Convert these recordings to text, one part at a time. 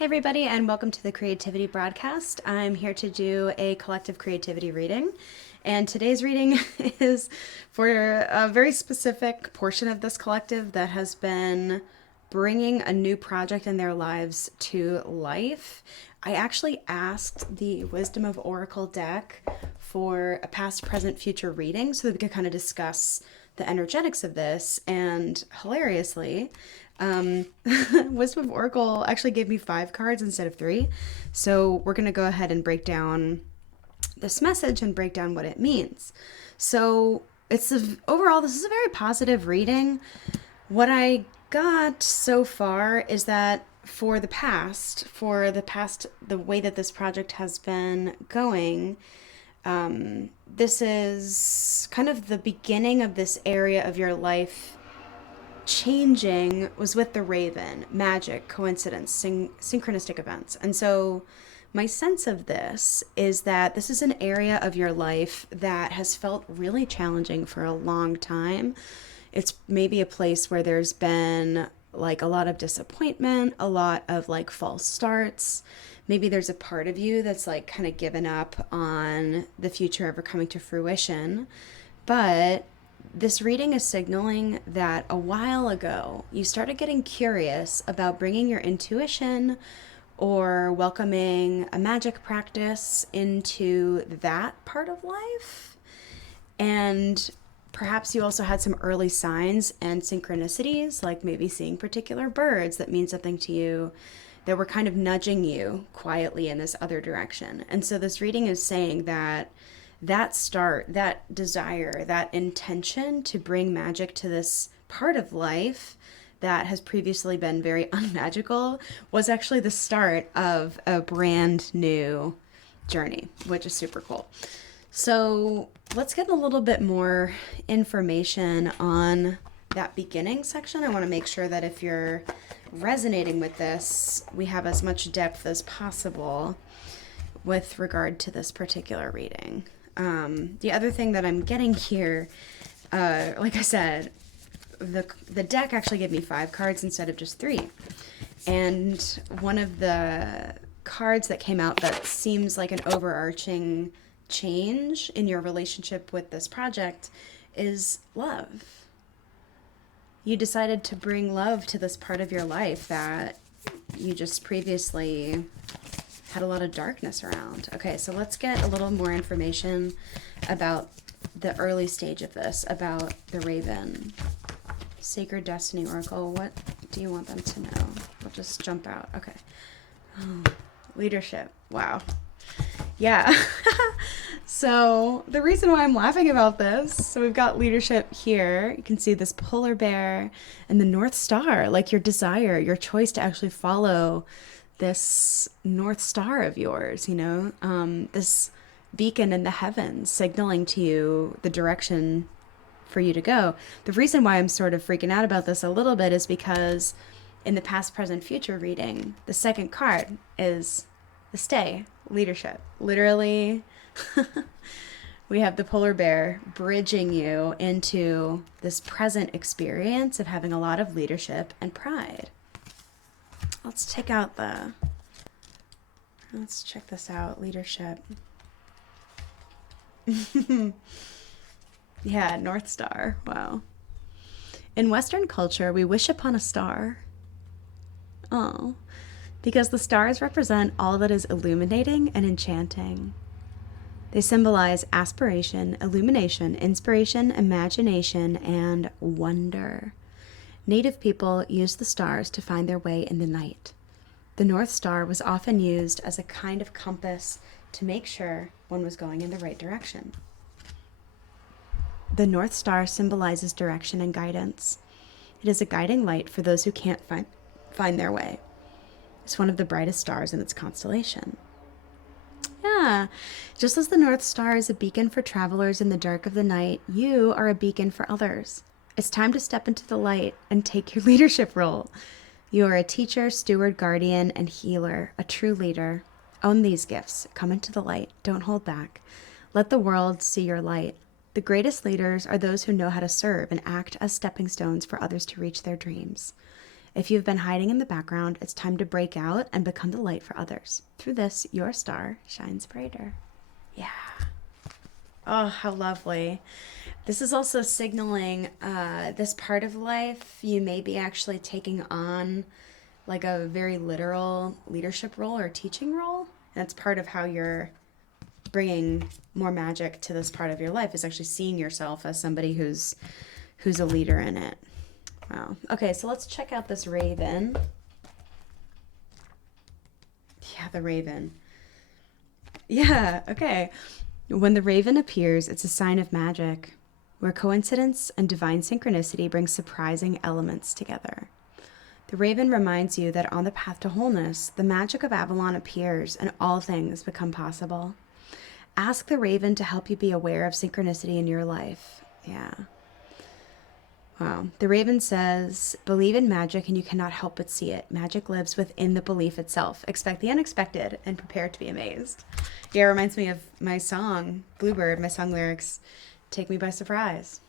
Hey everybody, and welcome to the Creativity Broadcast. I'm here to do a collective creativity reading, and today's reading is for a very specific portion of this collective that has been bringing a new project in their lives to life. I actually asked the Wisdom of Oracle deck for a past, present, future reading so that we could kind of discuss the energetics of this, and hilariously, Wisdom of Oracle actually gave me 5 cards instead of 3. So we're going to go ahead and break down this message and break down what it means. So overall, this is a very positive reading. What I got so far is that for the past, the way that this project has been going, this is kind of the beginning of this area of your life changing was with the raven, magic, coincidence, synchronistic events. And so my sense of this is that this is an area of your life that has felt really challenging for a long time. It's maybe a place where there's been like a lot of disappointment, a lot of like false starts. Maybe there's a part of you that's like kind of given up on the future ever coming to fruition. But this reading is signaling that a while ago you started getting curious about bringing your intuition or welcoming a magic practice into that part of life. And perhaps you also had some early signs and synchronicities, like maybe seeing particular birds that mean something to you, that were kind of nudging you quietly in this other direction. And so this reading is saying that start, that desire, that intention to bring magic to this part of life that has previously been very unmagical was actually the start of a brand new journey, which is super cool. So let's get a little bit more information on that beginning section. I want to make sure that if you're resonating with this, we have as much depth as possible with regard to this particular reading. The other thing that I'm getting here, like I said, the deck actually gave me 5 cards instead of just 3. And one of the cards that came out that seems like an overarching change in your relationship with this project is love. You decided to bring love to this part of your life that you just previously had a lot of darkness around. Okay, so let's get a little more information about the early stage of this, about the raven. Sacred Destiny Oracle, what do you want them to know? We'll just jump out. Okay. Oh, leadership. Wow. Yeah. So the reason why I'm laughing about this, so we've got leadership here. You can see this polar bear and the North Star, like your desire, your choice to actually follow this North Star of yours, this beacon in the heavens signaling to you the direction for you to go. The reason why I'm sort of freaking out about this a little bit is because in the past, present, future reading, the second card is the stay, leadership. Literally, we have the polar bear bridging you into this present experience of having a lot of leadership and pride. Let's check this out. Leadership. Yeah, North Star. Wow. In Western culture, we wish upon a star. Oh, because the stars represent all that is illuminating and enchanting. They symbolize aspiration, illumination, inspiration, imagination, and wonder. Native people used the stars to find their way in the night. The North Star was often used as a kind of compass to make sure one was going in the right direction. The North Star symbolizes direction and guidance. It is a guiding light for those who can't find their way. It's one of the brightest stars in its constellation. Yeah, just as the North Star is a beacon for travelers in the dark of the night, you are a beacon for others. It's time to step into the light and take your leadership role. You are a teacher, steward, guardian, and healer, a true leader. Own these gifts. Come into the light. Don't hold back. Let the world see your light. The greatest leaders are those who know how to serve and act as stepping stones for others to reach their dreams. If you've been hiding in the background, it's time to break out and become the light for others. Through this, your star shines brighter. Yeah. Oh, how lovely. This is also signaling this part of life you may be actually taking on like a very literal leadership role or teaching role. That's part of how you're bringing more magic to this part of your life, is actually seeing yourself as somebody who's a leader in it. Wow. Okay, so let's check out this raven. Yeah, the raven. Yeah, okay. When the raven appears, it's a sign of magic, where coincidence and divine synchronicity bring surprising elements together. The raven reminds you that on the path to wholeness, the magic of Avalon appears and all things become possible. Ask the raven to help you be aware of synchronicity in your life. Yeah. Wow. The raven says, believe in magic and you cannot help but see it. Magic lives within the belief itself. Expect the unexpected and prepare to be amazed. Yeah, it reminds me of my song, Bluebird, my song lyrics, take me by surprise.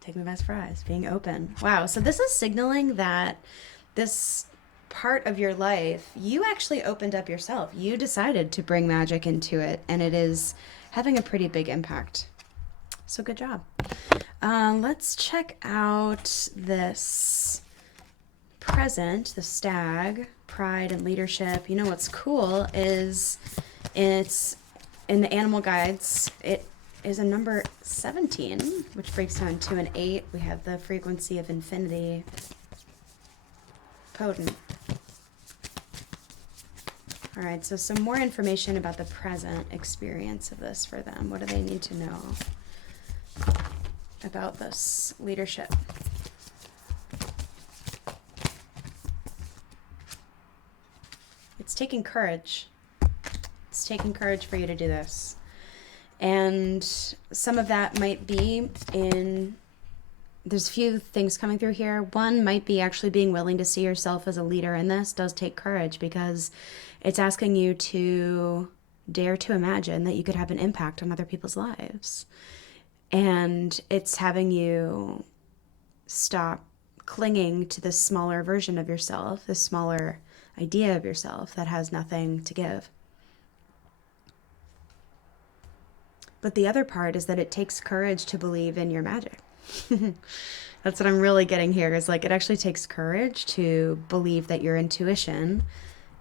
Take me by surprise, being open. Wow. So this is signaling that this part of your life, you actually opened up yourself. You decided to bring magic into it, and it is having a pretty big impact. So good job. Let's check out this present, the stag, pride and leadership. You know what's cool is it's in the animal guides, it is a number 17, which breaks down to an 8. We have the frequency of infinity. Potent. All right, so some more information about the present experience of this for them. What do they need to know about this leadership? It's taking courage. It's taking courage for you to do this. And some of that might be in, there's a few things coming through here. One might be actually being willing to see yourself as a leader in this does take courage, because it's asking you to dare to imagine that you could have an impact on other people's lives. And it's having you stop clinging to this smaller version of yourself, this smaller idea of yourself that has nothing to give. But the other part is that it takes courage to believe in your magic. That's what I'm really getting here, is like it actually takes courage to believe that your intuition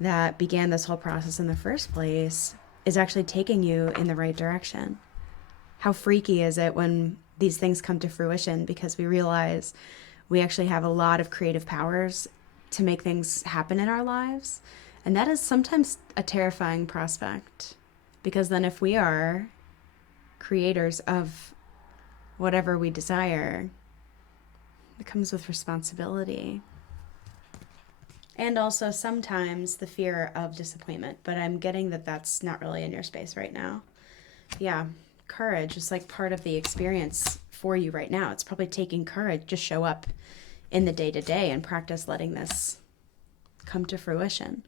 that began this whole process in the first place is actually taking you in the right direction. How freaky is it when these things come to fruition, because we realize we actually have a lot of creative powers to make things happen in our lives. And that is sometimes a terrifying prospect, because then if we are creators of whatever we desire, it comes with responsibility. And also sometimes the fear of disappointment, but I'm getting that that's not really in your space right now. Yeah, courage is like part of the experience for you right now. It's probably taking courage to show up in the day-to-day and practice letting this come to fruition.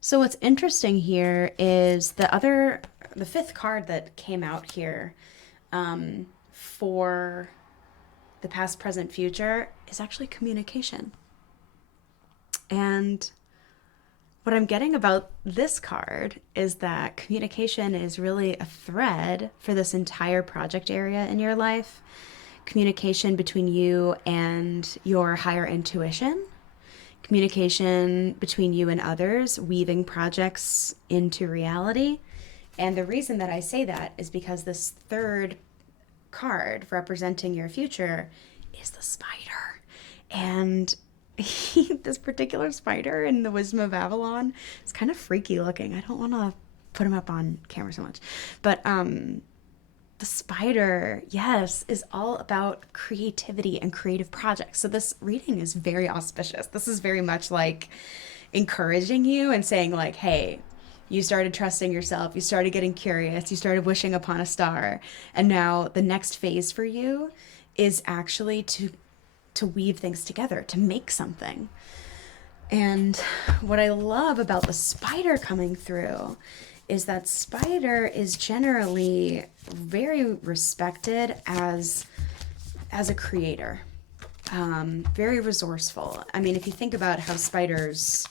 So what's interesting here is the fifth card that came out here for the past, present, future is actually communication. And what I'm getting about this card is that communication is really a thread for this entire project area in your life. Communication between you and your higher intuition. Communication between you and others, weaving projects into reality. And the reason that I say that is because this third card representing your future is the spider. And this particular spider in the Wisdom of Avalon is kind of freaky looking. I don't want to put him up on camera so much. But the spider, yes, is all about creativity and creative projects. So this reading is very auspicious. This is very much like encouraging you and saying like, hey, you started trusting yourself, you started getting curious, you started wishing upon a star. And now the next phase for you is actually to weave things together, to make something. And what I love about the spider coming through is that spider is generally very respected as a creator. very resourceful. I mean, if you think about how spiders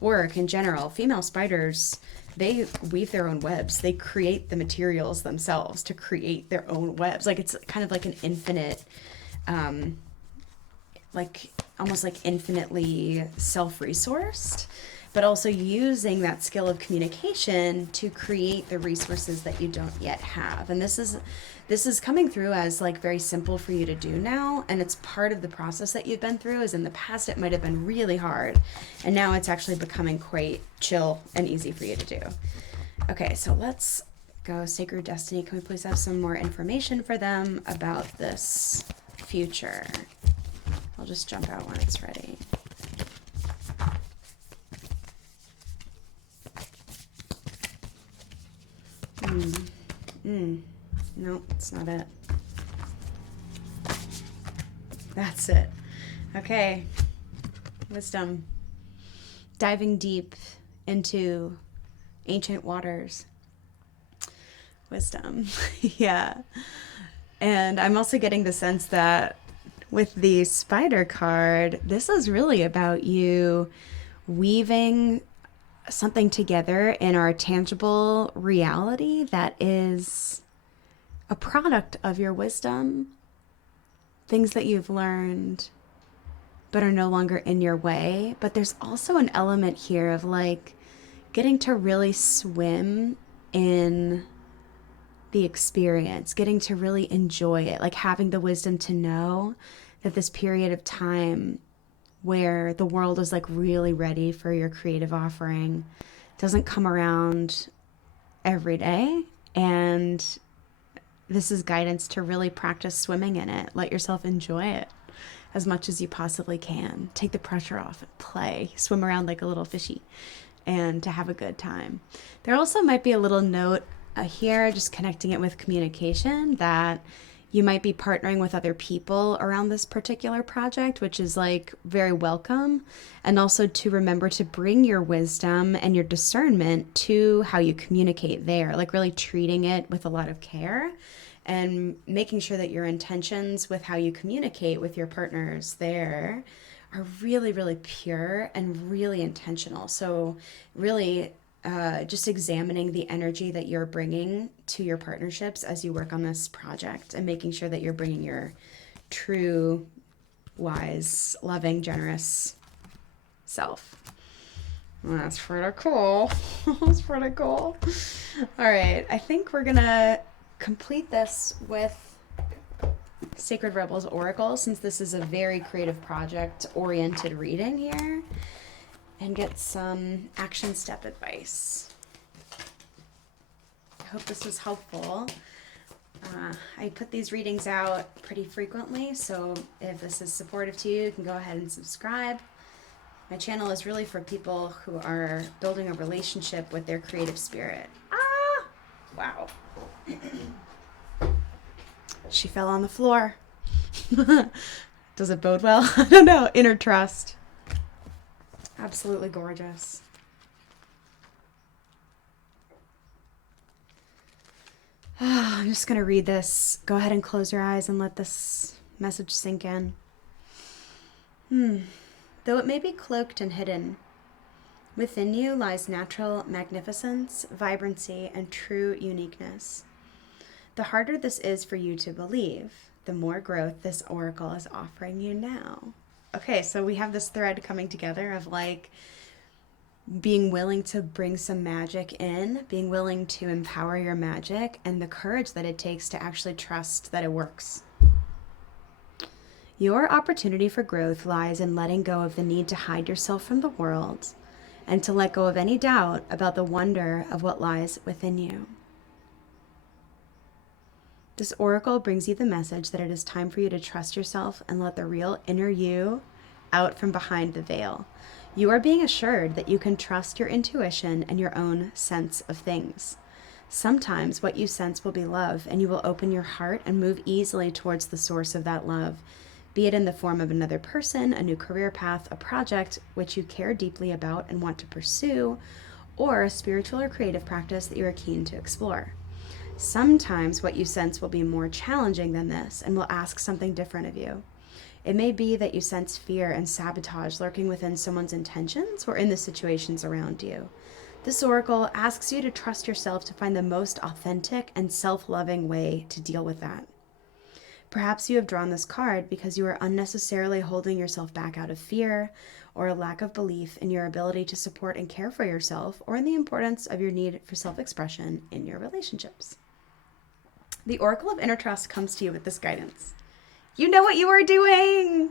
work in general, female spiders, they weave their own webs. They create the materials themselves to create their own webs. Like it's kind of like an infinite, like almost like infinitely self-resourced, but also using that skill of communication to create the resources that you don't yet have. And this is coming through as like very simple for you to do now, and it's part of the process that you've been through. As in the past it might have been really hard, and now it's actually becoming quite chill and easy for you to do. Okay, so let's go Sacred Destiny. Can we please have some more information for them about this future? I'll just jump out when it's ready. No, it's not it. That's it. Okay. Wisdom. Diving deep into ancient waters. Wisdom. Yeah. And I'm also getting the sense that with the spider card, this is really about you weaving something together in our tangible reality that is a product of your wisdom, things that you've learned but are no longer in your way. But there's also an element here of like getting to really swim in the experience, getting to really enjoy it, like having the wisdom to know that this period of time where the world is like really ready for your creative offering doesn't come around every day. And this is guidance to really practice swimming in it. Let yourself enjoy it as much as you possibly can. Take the pressure off and play, swim around like a little fishy, and to have a good time. There also might be a little note here, just connecting it with communication, that you might be partnering with other people around this particular project, which is like very welcome. And also to remember to bring your wisdom and your discernment to how you communicate there, like really treating it with a lot of care and making sure that your intentions with how you communicate with your partners there are really, really pure and really intentional. So really just examining the energy that you're bringing to your partnerships as you work on this project, and making sure that you're bringing your true, wise, loving, generous self. That's pretty cool. That's pretty cool. All right, I think we're gonna complete this with Sacred Rebels Oracle, since this is a very creative project oriented reading here, and get some action step advice. I hope this was helpful. I put these readings out pretty frequently, so if this is supportive to you, you can go ahead and subscribe. My channel is really for people who are building a relationship with their creative spirit. Ah! Wow. She fell on the floor. Does it bode well? I don't know. Inner trust. Absolutely gorgeous. I'm just going to read this. Go ahead and close your eyes and let this message sink in. Though it may be cloaked and hidden, within you lies natural magnificence, vibrancy, and true uniqueness. The harder this is for you to believe, the more growth this oracle is offering you now. Okay, so we have this thread coming together of like being willing to bring some magic in, being willing to empower your magic, and the courage that it takes to actually trust that it works. Your opportunity for growth lies in letting go of the need to hide yourself from the world and to let go of any doubt about the wonder of what lies within you. This oracle brings you the message that it is time for you to trust yourself and let the real inner you out from behind the veil. You are being assured that you can trust your intuition and your own sense of things. Sometimes what you sense will be love, and you will open your heart and move easily towards the source of that love, be it in the form of another person, a new career path, a project which you care deeply about and want to pursue, or a spiritual or creative practice that you are keen to explore. Sometimes what you sense will be more challenging than this and will ask something different of you. It may be that you sense fear and sabotage lurking within someone's intentions or in the situations around you. This oracle asks you to trust yourself to find the most authentic and self-loving way to deal with that. Perhaps you have drawn this card because you are unnecessarily holding yourself back out of fear or a lack of belief in your ability to support and care for yourself, or in the importance of your need for self-expression in your relationships. The Oracle of Inner Trust comes to you with this guidance. You know what you are doing!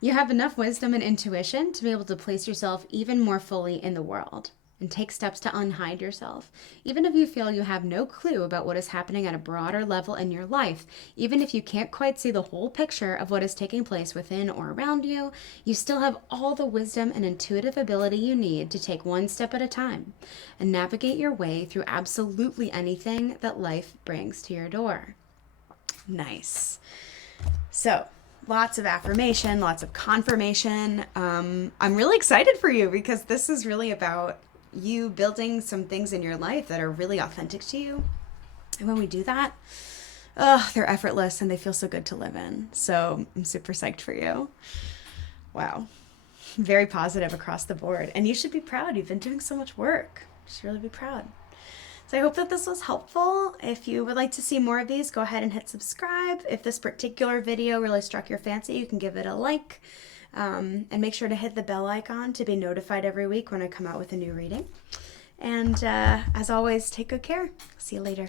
You have enough wisdom and intuition to be able to place yourself even more fully in the world and take steps to unhide yourself. Even if you feel you have no clue about what is happening at a broader level in your life, even if you can't quite see the whole picture of what is taking place within or around you, you still have all the wisdom and intuitive ability you need to take one step at a time and navigate your way through absolutely anything that life brings to your door. Nice. So, lots of affirmation, lots of confirmation. I'm really excited for you because this is really about you building some things in your life that are really authentic to you. And when we do that, they're effortless and they feel so good to live in. So I'm super psyched for you. Wow. Very positive across the board. And you should be proud. You've been doing so much work. You should really be proud. So I hope that this was helpful. If you would like to see more of these, go ahead and hit subscribe. If this particular video really struck your fancy, you can give it a like. And make sure to hit the bell icon to be notified every week when I come out with a new reading. And as always, take good care. See you later.